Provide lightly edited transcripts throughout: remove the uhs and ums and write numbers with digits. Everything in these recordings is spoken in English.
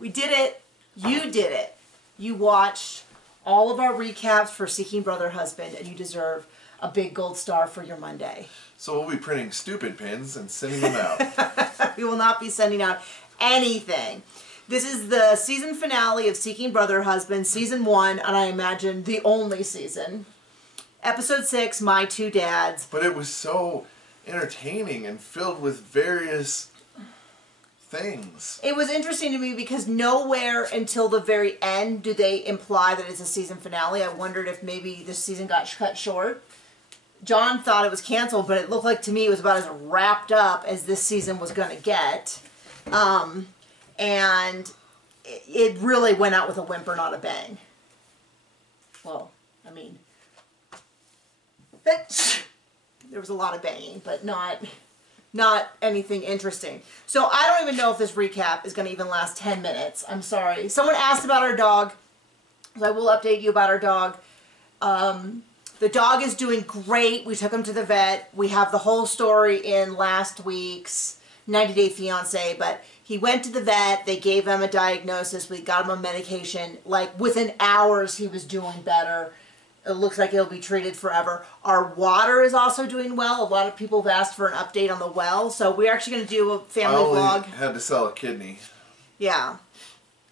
We did it. You did it. You watched all of our recaps for Seeking Brother Husband, and you deserve a big gold star for your Monday. So we'll be printing stupid pins and sending them out. We will not be sending out anything. This is the season finale of Seeking Brother Husband, season 1, and I imagine the only season. Episode 6, My Two Dads. But it was so entertaining and filled with various things. It was interesting to me because nowhere until the very end do they imply that it's a season finale. I wondered if maybe this season got cut short. John thought it was canceled, but it looked like to me it was about as wrapped up as this season was going to get. And it really went out with a whimper, not a bang. Well, I mean, there was a lot of banging, but not anything interesting. So I don't even know if this recap is going to even last 10 minutes. I'm sorry. Someone asked about our dog, so I will update you about our dog. The dog is doing great. We took him to the vet. We have the whole story in last week's 90 Day Fiancé, but he went to the vet. They gave him a diagnosis. We got him on medication. Like within hours, he was doing better. It looks like he'll be treated forever. Our water is also doing well. A lot of people have asked for an update on the well, so we're actually going to do a family vlog. I had to sell a kidney. Yeah.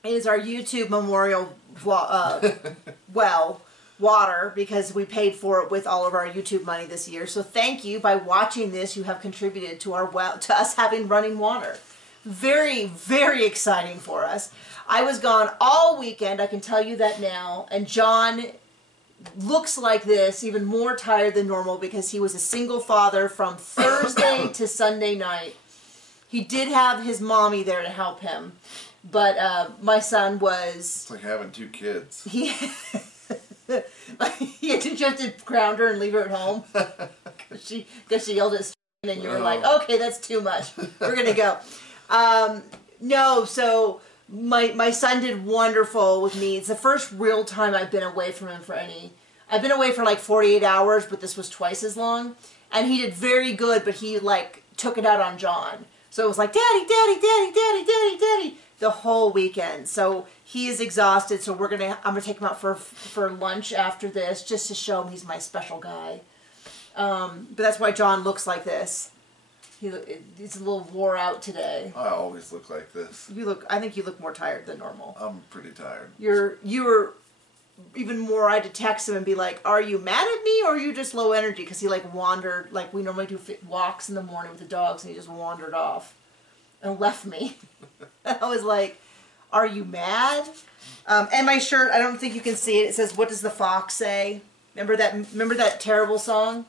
It is our YouTube memorial well, water, because we paid for it with all of our YouTube money this year. So thank you. By watching this, you have contributed to our well, to us having running water. Very, very exciting for us. I was gone all weekend, I can tell you that now, and John looks like this, even more tired than normal, because he was a single father from Thursday to Sunday night. He did have his mommy there to help him, but my son was... It's like having 2 kids. He had to just ground her and leave her at home. She yelled at and you were like, okay, that's too much. We're going to go. No, so... My son did wonderful with me. It's the first real time I've been away from him for any... I've been away for like 48 hours, but this was twice as long. And he did very good, but he like took it out on John. So it was like, Daddy, Daddy, Daddy, Daddy, Daddy, Daddy, the whole weekend. So he is exhausted, so I'm gonna take him out for lunch after this, just to show him he's my special guy. But that's why John looks like this. He's a little wore out today. I always look like this. I think you look more tired than normal. I'm pretty tired. You were even more. I had to text him and be like, "Are you mad at me, or are you just low energy?" Because he like wandered. Like we normally do walks in the morning with the dogs, and he just wandered off and left me. I was like, "Are you mad?" And my shirt. I don't think you can see it. It says, "What does the fox say?" Remember that terrible song?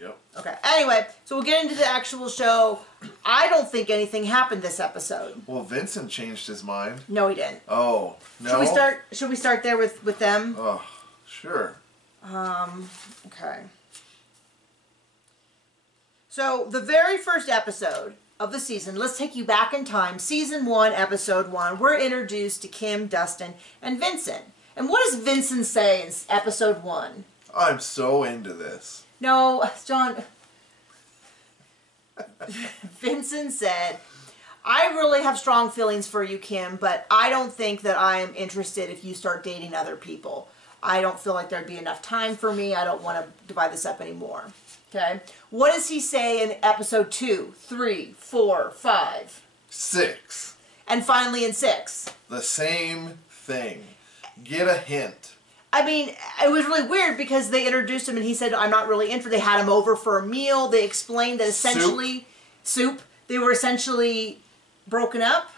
Yep. Okay. Anyway, so we'll get into the actual show. I don't think anything happened this episode. Well, Vincent changed his mind. No, he didn't. Oh, no. Should we start there with them? Oh, sure. Okay. So, the very first episode of the season, let's take you back in time. Season 1, episode 1, we're introduced to Kim, Dustin, and Vincent. And what does Vincent say in episode 1? I'm so into this. No, John. Vincent said, I really have strong feelings for you, Kim, but I don't think that I am interested if you start dating other people. I don't feel like there'd be enough time for me. I don't want to divide this up anymore. Okay? What does he say in episode 2, 3, 4, 5? 6. And finally in 6? The same thing. Get a hint. I mean, it was really weird because they introduced him and he said, I'm not really interested. They had him over for a meal. They explained that essentially... Soup. They were essentially broken up.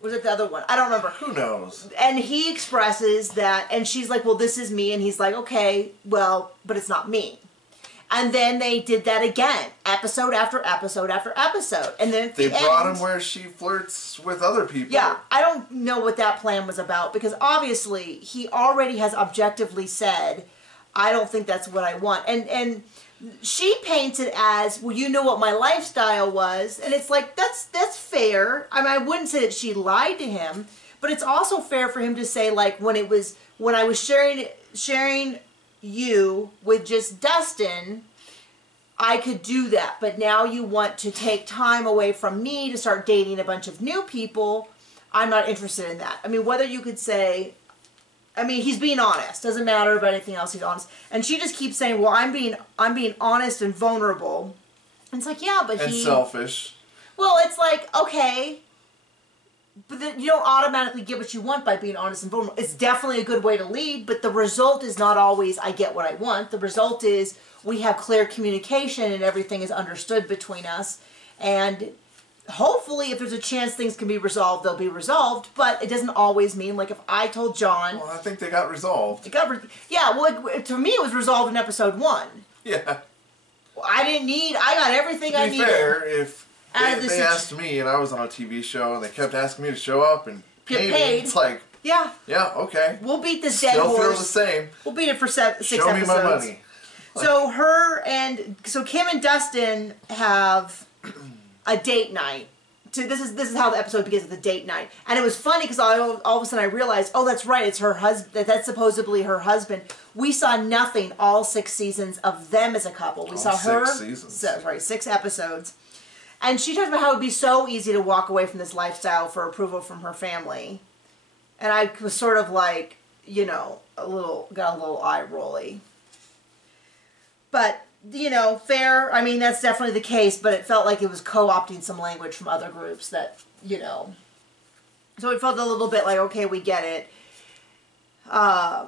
Was it the other one? I don't remember. Who knows? And he expresses that, and she's like, well, this is me. And he's like, okay, well, but it's not me. And then they did that again, episode after episode after episode. And then they brought him where she flirts with other people. Yeah, I don't know what that plan was about, because obviously he already has objectively said, I don't think that's what I want. And she paints it as, well, you know what my lifestyle was. And it's like, that's fair. I mean, I wouldn't say that she lied to him, but it's also fair for him to say, like, when I was sharing you with just Dustin, I could do that. But now you want to take time away from me to start dating a bunch of new people. I'm not interested in that. I mean, whether you could say, I mean, he's being honest. Doesn't matter about anything else. He's honest. And she just keeps saying, well, I'm being honest and vulnerable. And it's like, yeah, but and selfish. Well, it's like, okay, but then you don't automatically get what you want by being honest and vulnerable. It's definitely a good way to lead, but the result is not always I get what I want. The result is we have clear communication and everything is understood between us. And hopefully, if there's a chance things can be resolved, they'll be resolved. But it doesn't always mean, like, if I told John... Well, I think they got resolved. Yeah, well, to me, it was resolved in episode 1. Yeah. I got everything I needed. To be fair, if they asked me and I was on a TV show and they kept asking me to show up and pay me, it's like... Yeah. Yeah, okay. We'll beat this dead horse. Still feel the same. We'll beat it for 6 episodes. Show me my money. So Kim and Dustin have a date night. So this is how the episode begins, with a date night. And it was funny because all of a sudden I realized, oh, that's right, it's her husband. That's supposedly her husband. We saw nothing all 6 seasons of them as a couple. We saw her 6 seasons. 6 episodes. And she talked about how it would be so easy to walk away from this lifestyle for approval from her family. And I was sort of like, you know, got a little eye rolly. But, you know, fair. I mean, that's definitely the case, but it felt like it was co-opting some language from other groups that, you know. So it felt a little bit like, okay, we get it. I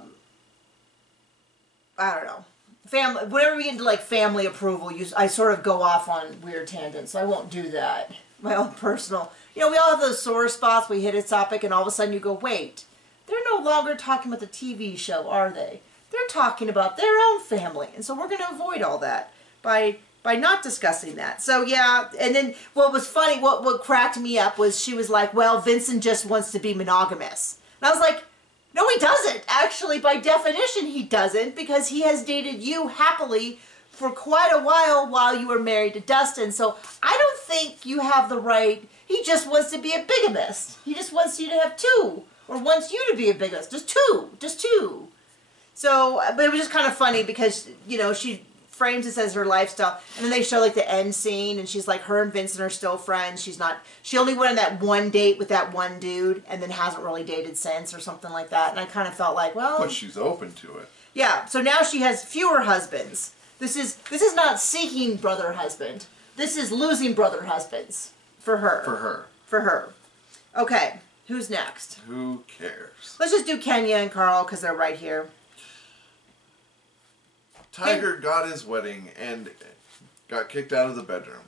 don't know. Family, whenever we get into, like, family approval, I sort of go off on weird tangents, so I won't do that. My own personal... You know, we all have those sore spots. We hit a topic, and all of a sudden you go, wait, they're no longer talking about the TV show, are they? They're talking about their own family. And so we're going to avoid all that by not discussing that. So, yeah. And then what was funny, what cracked me up was she was like, well, Vincent just wants to be monogamous. And I was like, no, he doesn't. Actually, by definition, he doesn't, because he has dated you happily for quite a while you were married to Dustin. So I don't think you have the right. He just wants to be a bigamist. He just wants you to have 2, or wants you to be a bigamist. Just two. So, but it was just kind of funny because, you know, she frames this as her lifestyle. And then they show, like, the end scene, and she's like, her and Vincent are still friends. She only went on that one date with that one dude and then hasn't really dated since or something like that. And I kind of felt like, well... But she's open to it. Yeah, so now she has fewer husbands. This is not seeking brother husband. This is losing brother husbands for her. For her. Okay, who's next? Who cares? Let's just do Kenya and Carl because they're right here. Tiger got his wedding and got kicked out of the bedroom.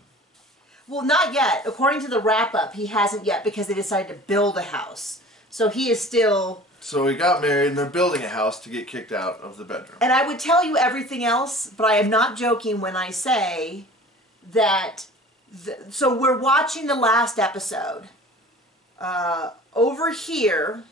Well, not yet. According to the wrap-up, he hasn't yet because they decided to build a house. So he is still... So he got married and they're building a house to get kicked out of the bedroom. And I would tell you everything else, but I am not joking when I say that... So we're watching the last episode. Over here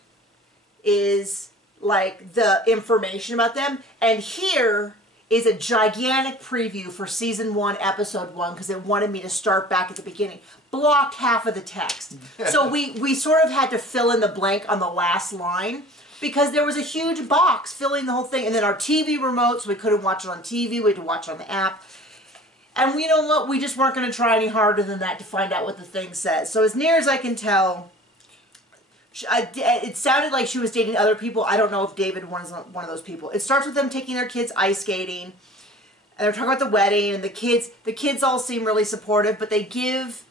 is like the information about them. And here... is a gigantic preview for season 1, episode 1, because it wanted me to start back at the beginning. Blocked half of the text. So we sort of had to fill in the blank on the last line because there was a huge box filling the whole thing. And then our TV remote, so we couldn't watch it on TV. We had to watch it on the app. And you know what? We just weren't going to try any harder than that to find out what the thing says. So as near as I can tell... it sounded like she was dating other people. I don't know if David was one of those people. It starts with them taking their kids ice skating. And they're talking about the wedding. And the kids all seem really supportive. But they give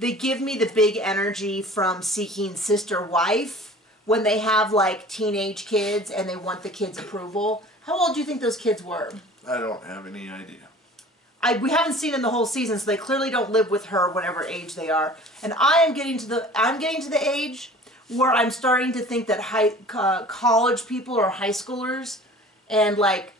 me the big energy from Seeking Sister Wife. When they have, like, teenage kids and they want the kids' approval. How old do you think those kids were? I don't have any idea. We haven't seen them the whole season. So they clearly don't live with her whatever age they are. And I'm getting to the age... where I'm starting to think that college people are high schoolers, and like...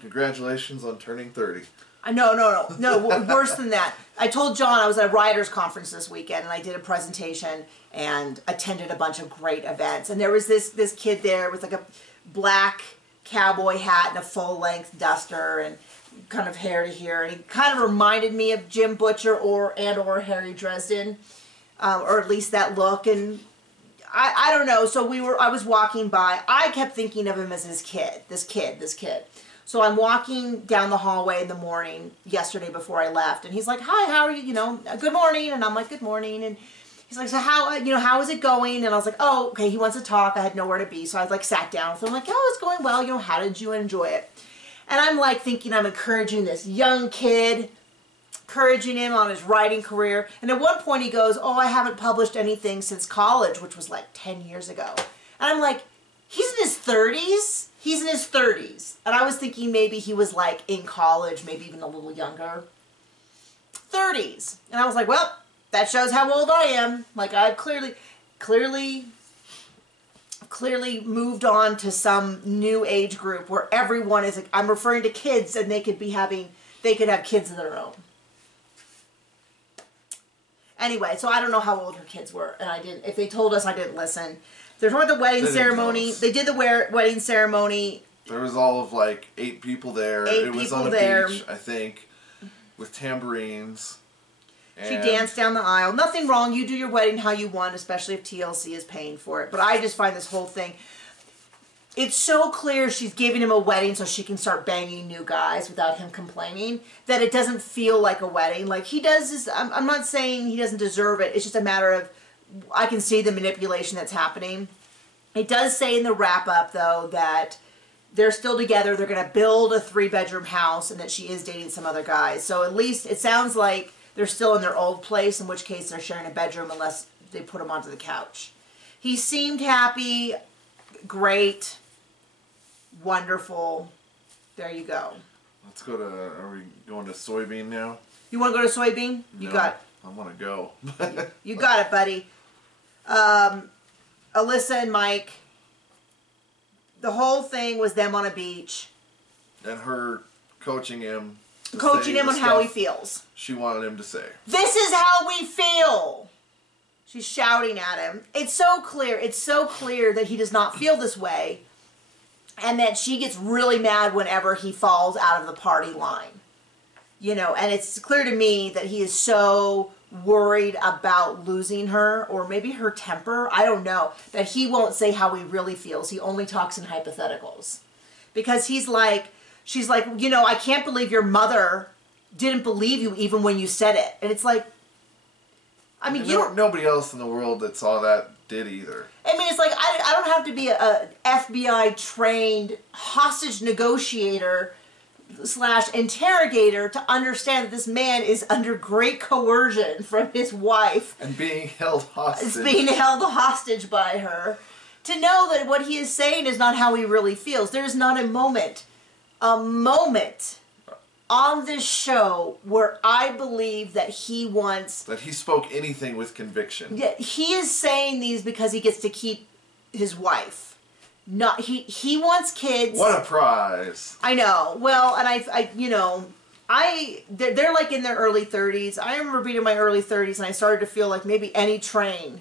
Congratulations on turning 30. No, worse than that. I told John I was at a writers' conference this weekend, and I did a presentation and attended a bunch of great events. And there was this kid there with like a black cowboy hat and a full-length duster and kind of hair to here. And he kind of reminded me of Jim Butcher or Harry Dresden. Or at least that look, and I don't know. So I was walking by. I kept thinking of him as this kid. So I'm walking down the hallway in the morning yesterday before I left, and he's like, "Hi, how are you? You know, good morning." And I'm like, "Good morning." And he's like, so how, you know, how is it going? And I was like, oh, okay, he wants to talk. I had nowhere to be. So I was like, sat down. So I'm like, oh, it's going well. You know, how did you enjoy it? And I'm like thinking I'm encouraging this young kid, encouraging him on his writing career. And at one point he goes, oh, I haven't published anything since college, which was like 10 years ago. And I'm like, he's in his 30s? He's in his 30s. And I was thinking maybe he was like in college, maybe even a little younger. 30s. And I was like, well, that shows how old I am. Like I've clearly moved on to some new age group where everyone is, I'm referring to kids, and they could have kids of their own. Anyway, so I don't know how old her kids were, and if they told us, I didn't listen. There's one at the wedding ceremony. They did the wedding ceremony. There was all of like 8 people there. It was on a beach, I think, with tambourines. She danced down the aisle. Nothing wrong. You do your wedding how you want, especially if TLC is paying for it. But I just find this whole thing, it's so clear she's giving him a wedding so she can start banging new guys without him complaining, that it doesn't feel like a wedding. Like he does this, I'm not saying he doesn't deserve it. It's just a matter of, I can see the manipulation that's happening. It does say in the wrap-up, though, that they're still together. They're going to build a 3-bedroom house, and that she is dating some other guys. So at least it sounds like they're still in their old place, in which case they're sharing a bedroom unless they put him onto the couch. He seemed happy, great, wonderful. There you go. Let's go to, are we going to soybean now? You want to go to soybean? You got it. I want to go. You got it, buddy. Alyssa and Mike, the whole thing was them on a beach. And her coaching him. Coaching him on how he feels. She wanted him to say. This is how we feel. She's shouting at him. It's so clear. It's so clear that he does not feel this way. And that she gets really mad whenever he falls out of the party line. You know, and it's clear to me that he is so worried about losing her, or maybe her temper, I don't know, that he won't say how he really feels. He only talks in hypotheticals. Because she's like, you know, I can't believe your mother didn't believe you even when you said it. And it's like, I mean, nobody else in the world that saw that did either. I mean, it's like, I don't have to be a FBI trained hostage negotiator / interrogator to understand that this man is under great coercion from his wife. And being held hostage. Is being held hostage by her. To know that what he is saying is not how he really feels. There's not a moment on this show where I believe that he wants... That he spoke anything with conviction. Yeah, he is saying these because he gets to keep his wife. Not he wants kids. What a prize! I know. Well, and they're like in their early 30s. I remember being in my early 30s, and I started to feel like maybe any train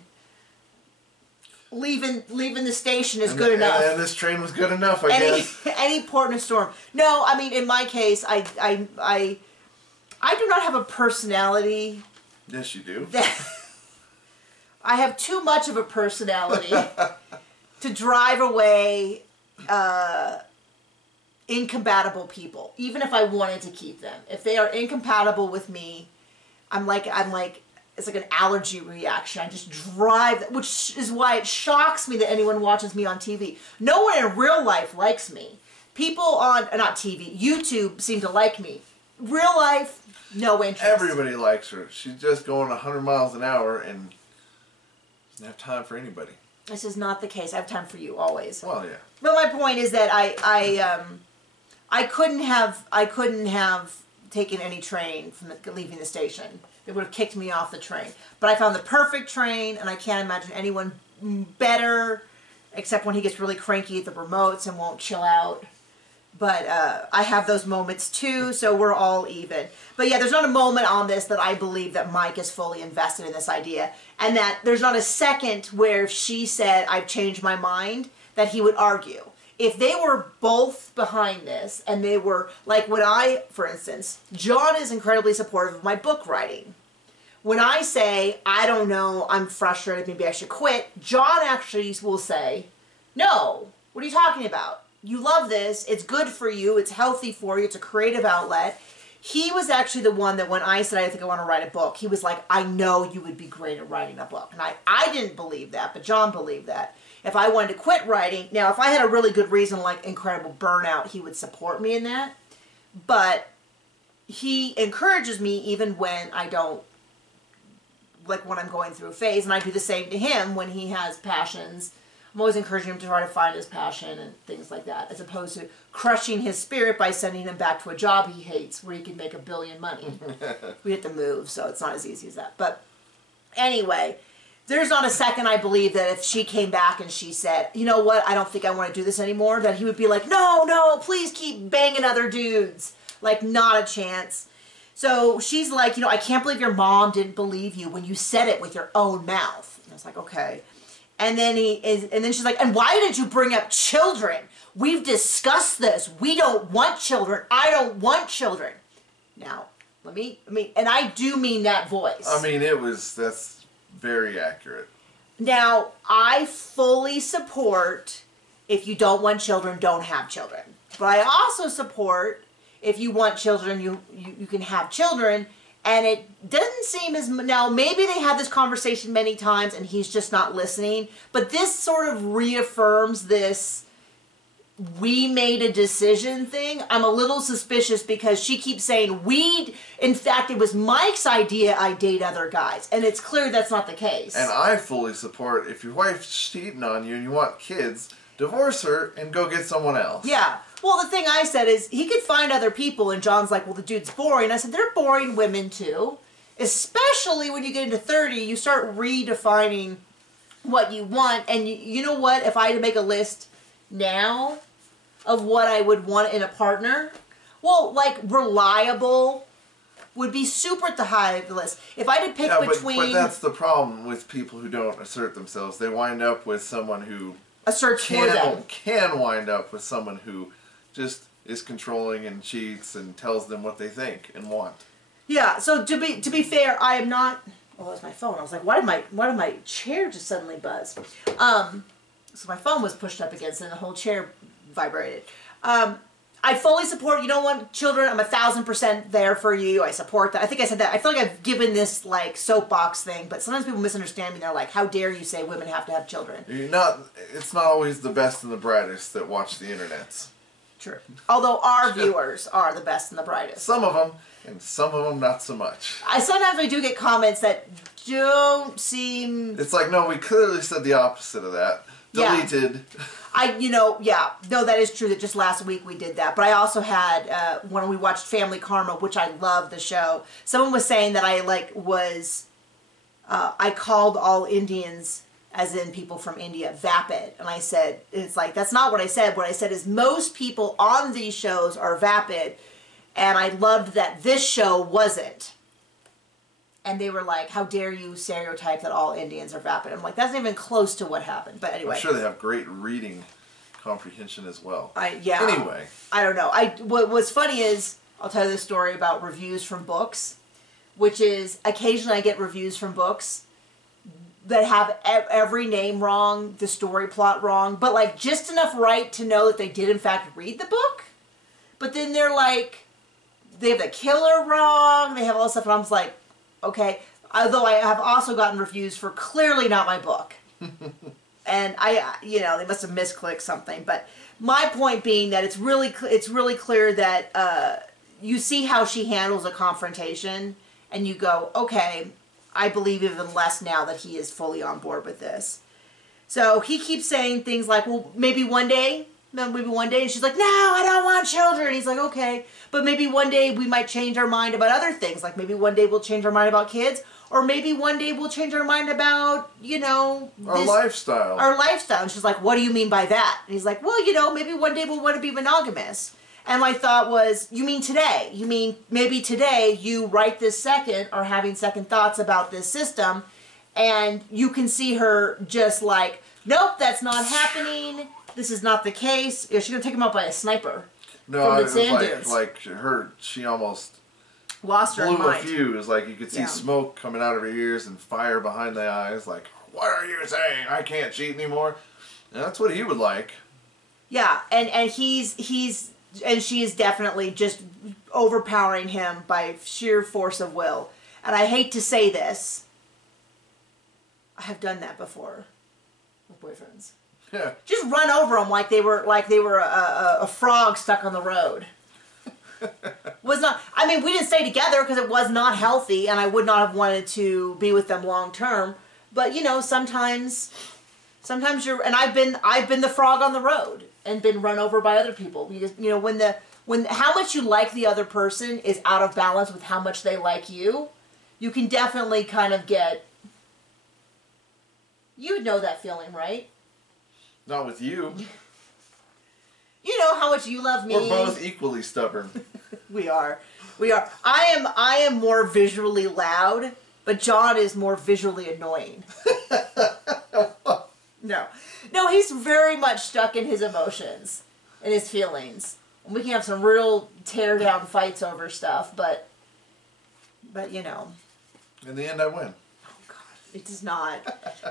leaving the station is good enough. And this train was good enough, I guess. Any port in a storm. No, I mean in my case, I do not have a personality. Yes, you do. I have too much of a personality to drive away incompatible people, even if I wanted to keep them. If they are incompatible with me, I'm like, it's like an allergy reaction. I just drive, which is why it shocks me that anyone watches me on TV. No one in real life likes me. People on, not TV, YouTube seem to like me. Real life, no interest. Everybody likes her. She's just going 100 miles an hour and doesn't have time for anybody. This is not the case. I have time for you always. Well, yeah. But my point is that I couldn't have taken any train from leaving the station. They would have kicked me off the train. But I found the perfect train, and I can't imagine anyone better, except when he gets really cranky at the remotes and won't chill out. But I have those moments too, so we're all even. But yeah, there's not a moment on this that I believe that Mike is fully invested in this idea. And that there's not a second where if she said, I've changed my mind, that he would argue. If they were both behind this, and they were, like when for instance, John is incredibly supportive of my book writing. When I say, I don't know, I'm frustrated, maybe I should quit, John actually will say, no, what are you talking about? You love this, it's good for you, it's healthy for you, it's a creative outlet. he was actually the one that when I said I think I want to write a book, he was like, I know you would be great at writing a book. And I didn't believe that, but John believed that. If I wanted to quit writing, now if I had a really good reason like incredible burnout, he would support me in that. But he encourages me even when I don't, like when I'm going through a phase, and I do the same to him when he has passions. I'm always encouraging him to try to find his passion and things like that, as opposed to crushing his spirit by sending him back to a job he hates where he can make $1 billion money. We have to move, so it's not as easy as that. But anyway, there's not a second I believe that if she came back and she said, you know what, I don't think I want to do this anymore, that he would be like, no, please keep banging other dudes. Like, not a chance. So she's like, I can't believe your mom didn't believe you when you said it with your own mouth. And I was like, okay. And then and then she's like, and why did you bring up children? We've discussed this. We don't want children. I don't want children. Now, and I do mean that voice. I mean, that's very accurate. Now, I fully support if you don't want children, don't have children. But I also support if you want children, you can have children. And it doesn't seem as... Now, maybe they had this conversation many times and he's just not listening. But this sort of reaffirms this we made a decision thing. I'm a little suspicious because she keeps saying in fact, it was Mike's idea I date other guys. And it's clear that's not the case. And I fully support if your wife's cheating on you and you want kids, divorce her and go get someone else. Yeah. Well, the thing I said is he could find other people, and John's like, well, the dude's boring. I said, they're boring women too. Especially when you get into 30, you start redefining what you want. And you know what? If I had to make a list now of what I would want in a partner, well, like reliable would be super at the high of the list. If I had to pick between... But that's the problem with people who don't assert themselves. They wind up with someone who... asserts for them. Can wind up with someone who just is controlling and cheats and tells them what they think and want. Yeah, so to be fair, I am not... Oh, that was my phone. I was like, why did my chair just suddenly buzz? So my phone was pushed up against it and the whole chair vibrated. I fully support, you don't want children, I'm 1,000% there for you. I support that. I think I said that. I feel like I've given this like soapbox thing, but sometimes people misunderstand me. They're like, how dare you say women have to have children? It's not always the best and the brightest that watch the internets. True. Although our viewers are the best and the brightest. Some of them, and some of them not so much. Sometimes I do get comments that don't seem... It's like, no, we clearly said the opposite of that. Deleted. Yeah. No, that is true that just last week we did that. But I also had, when we watched Family Karma, which I love the show, someone was saying that I I called all Indians, as in people from India, vapid. And I said, it's like, that's not what I said. What I said is most people on these shows are vapid. And I loved that this show wasn't. And they were like, how dare you stereotype that all Indians are vapid? I'm like, that's not even close to what happened. But anyway. I'm sure they have great reading comprehension as well. Yeah. Anyway. I don't know. What's funny is, I'll tell you this story about reviews from books, which is occasionally I get reviews from books that have every name wrong, the story plot wrong, but like just enough right to know that they did in fact read the book. But then they're like, they have the killer wrong, they have all this stuff, and I'm just like, okay. Although I have also gotten reviews for clearly not my book. And they must have misclicked something. But my point being that it's really clear that you see how she handles a confrontation, and you go, okay, I believe even less now that he is fully on board with this. So he keeps saying things like, well, maybe one day, and she's like, no, I don't want children. And he's like, okay, but maybe one day we might change our mind about other things. Like maybe one day we'll change our mind about kids, or maybe one day we'll change our mind about, our lifestyle. Our lifestyle. And she's like, what do you mean by that? And he's like, well, maybe one day we'll want to be monogamous. And my thought was, you mean today? You mean maybe today you right this second are having second thoughts about this system, and you can see her just like, nope, that's not happening. This is not the case. She's going to take him out by a sniper. No, it was like she almost lost her blew mind. A fuse. Like you could see smoke coming out of her ears and fire behind the eyes. Like, what are you saying? I can't cheat anymore. And that's what he would like. Yeah, and he's and she is definitely just overpowering him by sheer force of will. And I hate to say this, I have done that before with boyfriends. Yeah. Just run over them like they were a frog stuck on the road. Was not. I mean, we didn't stay together because it was not healthy, and I would not have wanted to be with them long term. But you know, sometimes you're. And I've been the frog on the road and been run over by other people because you know when how much you like the other person is out of balance with how much they like you. You can definitely kind of get. You would know that feeling, right? Not with you. You know how much you love me. We're both equally stubborn. We are. I am more visually loud, but John is more visually annoying. No, he's very much stuck in his emotions and his feelings. And we can have some real tear down fights over stuff, but you know. In the end, I win. It does not.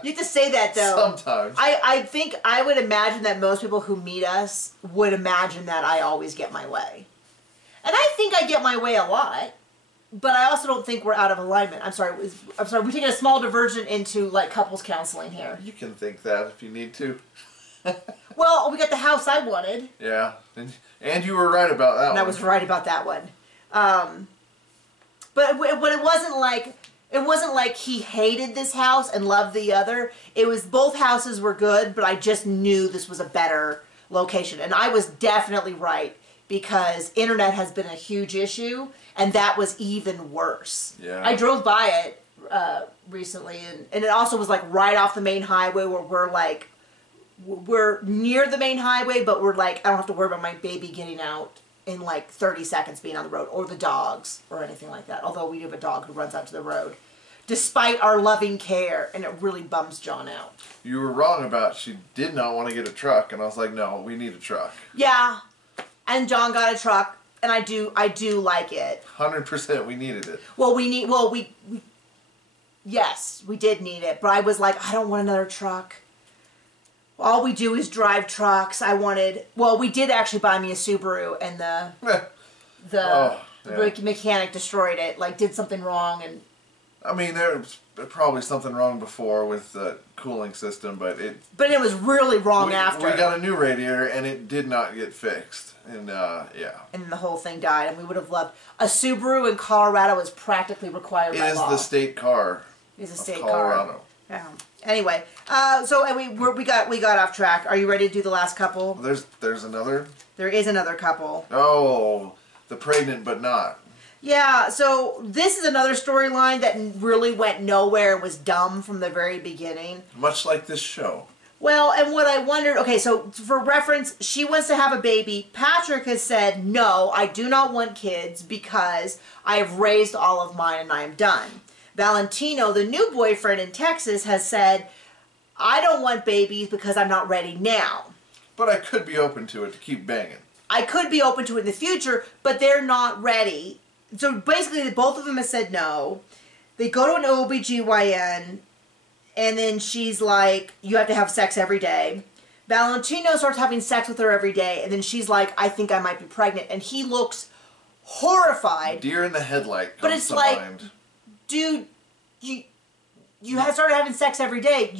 You have to say that, though. Sometimes. I think, I would imagine that most people who meet us would imagine that I always get my way. And I think I get my way a lot, but I also don't think we're out of alignment. I'm sorry, we're taking a small diversion into, like, couples counseling here. You can think that if you need to. Well, we got the house I wanted. Yeah, and you were right about that one. And I was right about that one. But it wasn't like... It wasn't like he hated this house and loved the other. It was both houses were good, but I just knew this was a better location. And I was definitely right because internet has been a huge issue, and that was even worse. Yeah. I drove by it recently, and it also was like right off the main highway where we're near the main highway, but we're like, I don't have to worry about my baby getting out in like 30 seconds being on the road, or the dogs, or anything like that. Although we do have a dog who runs out to the road, despite our loving care, and it really bums John out. You were wrong about she did not want to get a truck, and I was like, no, we need a truck. Yeah, and John got a truck, and I do like it. 100% we needed it. Well, yes, we did need it, but I was like, I don't want another truck. All we do is drive trucks. We did actually buy me a Subaru, and the mechanic destroyed it, like did something wrong. And I mean, there was probably something wrong before with the cooling system, but it was really wrong after. We got a new radiator, and it did not get fixed, and yeah. And the whole thing died, and we would have loved a Subaru in Colorado is practically required by law. It is the state car. It is a state Colorado. car. Yeah. Anyway, we got off track. Are you ready to do the last couple? There's another. There is another couple. Oh, the pregnant but not. Yeah. So this is another storyline that really went nowhere and was dumb from the very beginning. Much like this show. Well, and what I wondered. Okay, so for reference, she wants to have a baby. Patrick has said, no, I do not want kids because I have raised all of mine and I am done. Valentino, the new boyfriend in Texas, has said, I don't want babies because I'm not ready now. But I could be open to it to keep banging. I could be open to it in the future, but they're not ready. So basically, both of them have said no. They go to an OBGYN, and then she's like, you have to have sex every day. Valentino starts having sex with her every day, and then she's like, I think I might be pregnant. And he looks horrified. Deer in the headlight comes but it's to like, mind. Dude, you have started having sex every day.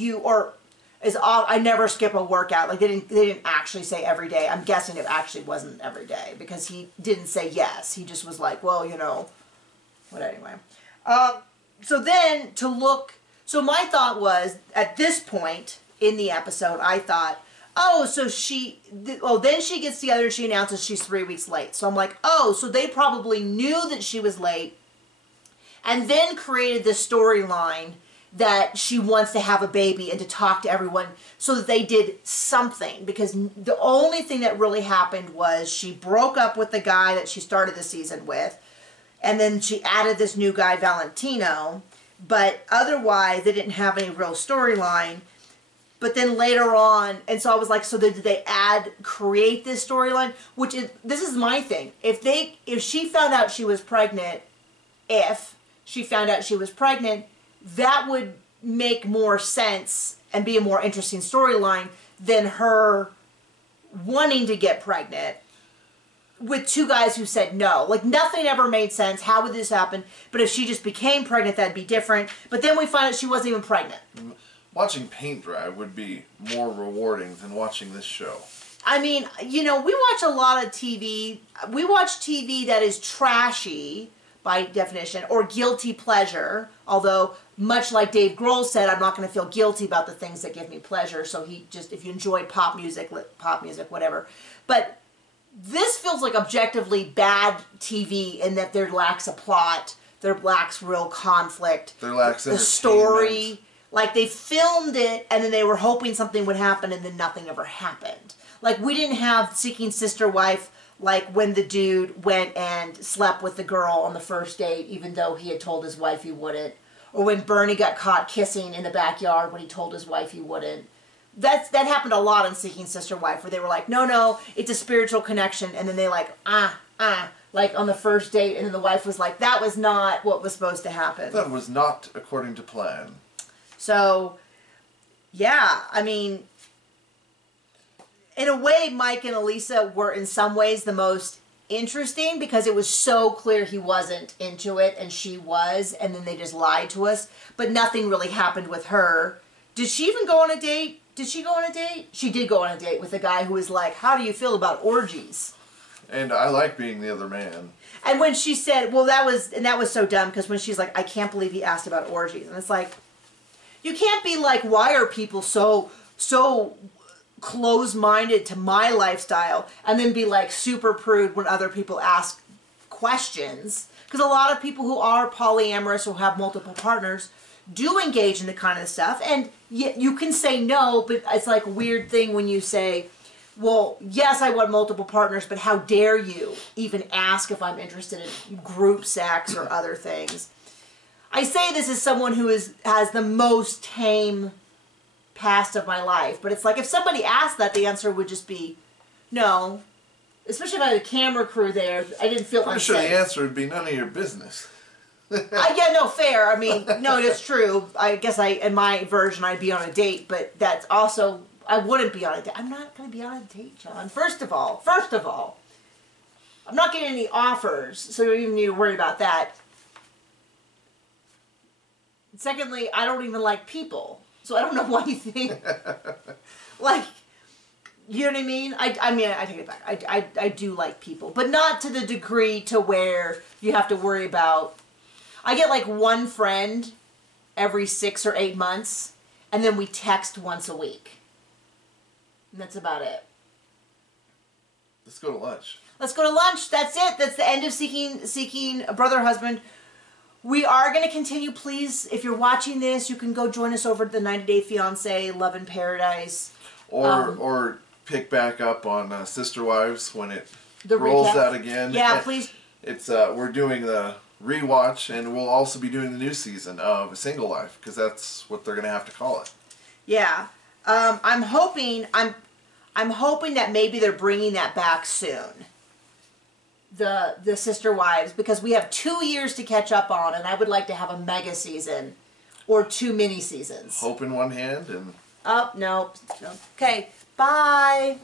I never skip a workout. Like they didn't actually say every day. I'm guessing it actually wasn't every day because he didn't say yes. He just was like, well, you know, what anyway. So my thought was at this point in the episode, I thought, then she gets together and she announces she's 3 weeks late. So I'm like, so they probably knew that she was late. And then created this storyline that she wants to have a baby and to talk to everyone so that they did something. Because the only thing that really happened was she broke up with the guy that she started the season with. And then she added this new guy, Valentino. But otherwise, they didn't have any real storyline. But then later on, and so I was like, so did they create this storyline? This is my thing. If she found out she was pregnant, that would make more sense and be a more interesting storyline than her wanting to get pregnant with two guys who said no. Like, nothing ever made sense. How would this happen? But if she just became pregnant, that'd be different. But then we find out she wasn't even pregnant. Watching paint dry would be more rewarding than watching this show. I mean, you know, we watch a lot of TV. We watch TV that is trashy, by definition, or guilty pleasure. Although, much like Dave Grohl said, I'm not going to feel guilty about the things that give me pleasure. So he just, if you enjoy pop music, whatever. But this feels like objectively bad TV in that there lacks a plot, there lacks real conflict, there lacks a story. Like, they filmed it and then they were hoping something would happen and then nothing ever happened. Like, we didn't have Seeking Sister Wife, like when the dude went and slept with the girl on the first date even though he had told his wife he wouldn't. Or when Bernie got caught kissing in the backyard when he told his wife he wouldn't. That happened a lot in Seeking Sister Wife, where they were like, no, it's a spiritual connection, and then they like, like on the first date, and then the wife was like, that was not what was supposed to happen. That was not according to plan. So, yeah, I mean, in a way, Mike and Elisa were in some ways the most interesting, because it was so clear he wasn't into it, and she was, and then they just lied to us, but nothing really happened with her. Did she even go on a date? Did she go on a date? She did go on a date with a guy who was like, how do you feel about orgies? And I like being the other man. And when she said, well, that was so dumb, because when she's like, I can't believe he asked about orgies. And it's like, you can't be like, why are people so close-minded to my lifestyle, and then be like super prude when other people ask questions. Because a lot of people who are polyamorous or have multiple partners do engage in the kind of stuff, and you can say no, but it's like a weird thing when you say, well, yes, I want multiple partners, but how dare you even ask if I'm interested in group sex or other things. I say this as someone who has the most tame past of my life, but it's like if somebody asked that, the answer would just be no. Especially if I had a camera crew there, I didn't feel unsafe. I'm sure the answer would be none of your business. Yeah, no, fair. I mean, no, that's true. I guess in my version, I'd be on a date, but that's also, I wouldn't be on a date. I'm not going to be on a date, John. First of all, I'm not getting any offers, so you don't even need to worry about that. Secondly, I don't even like people, so I don't know why you think, like, you know what I mean? I mean, I take it back. I do like people, but not to the degree to where you have to worry about. I get like one friend every 6 or 8 months, and then we text once a week. And that's about it. Let's go to lunch. Let's go to lunch. That's it. That's the end of Seeking a Brother or Husband. We are going to continue. Please, if you're watching this, you can go join us over at the 90 Day Fiancé, Love in Paradise. Or pick back up on Sister Wives when it rolls out again. Yeah, please. It's we're doing the rewatch, and we'll also be doing the new season of Single Life, because that's what they're going to have to call it. Yeah. I'm hoping that maybe they're bringing that back soon. The Sister Wives, because we have 2 years to catch up on, and I would like to have a mega season or 2 mini seasons. Hope in one hand and... Oh, no. Okay. Bye.